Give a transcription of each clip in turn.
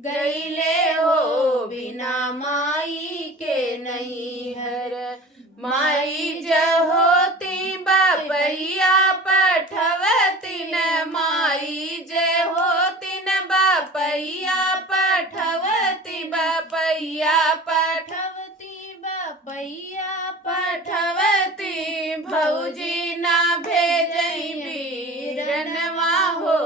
गईले हो बिना माई के नैहर। माई जहोती बपैया पठवतिन, माई जहोतिन बपैया पठवती, बपैया पठवती, बपैया पठवती। भौजी ना भेजई बीरनवा हो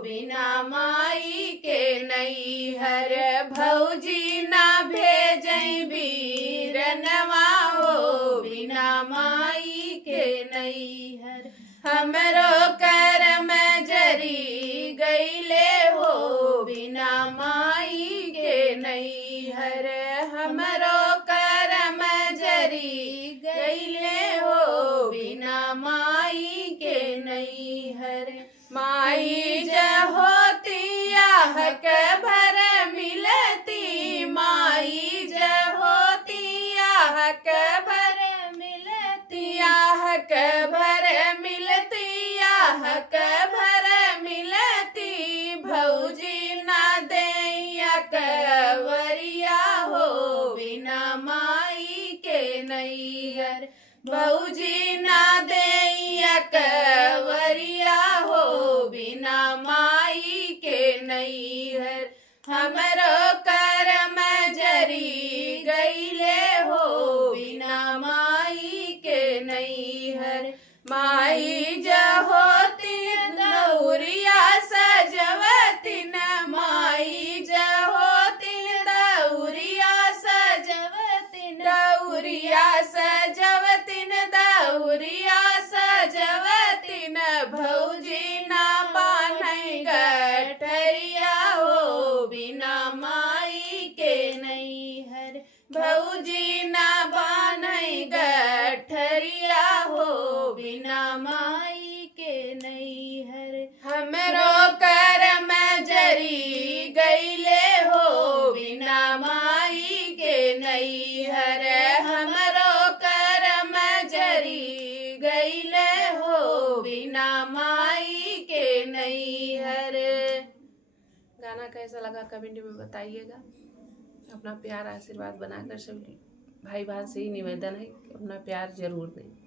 बिना माई के नैहर। भौजी ना भेजई बीरनवा हो बिना माई के नैहर। हमरो करम जरी गईले हो बिना माई के नैहर। हमरो करम जरी गईले हो बिना माई के नैहर। माई जहोती आहक भर मिलती, माई जहोती आहक भर मिलती, आहक भर मिलती, आहक भर मिलती। भौजी ना दैया कवरिया हो बिना माई के नैहर। भौजी ना दैया कवरिया हो बिना माई के नैहर। हमरो करम जरी गईले हो बिना माई के नैहर। माई जहोती दौरिया सजवतिन, माई जहोती दौरिया सजवतिन, दौरिया सजवतिन, दौरिया सजवतिन। भौजी ना बान्हई गठरिया हो बिना माई के नैहर। भौजी ना बान्हई गठरिया हो बिना माई के नैहर। हमरो करम जरी गईले हो बिना माई के नैहर। हमरो करम जरी गईले हो बिना माई के नैहर। गाना कैसा लगा कमेंट में बताइएगा। अपना प्यार आशीर्वाद बनाकर सभी भाई बहन से ही निवेदन है कि अपना प्यार जरूर दें।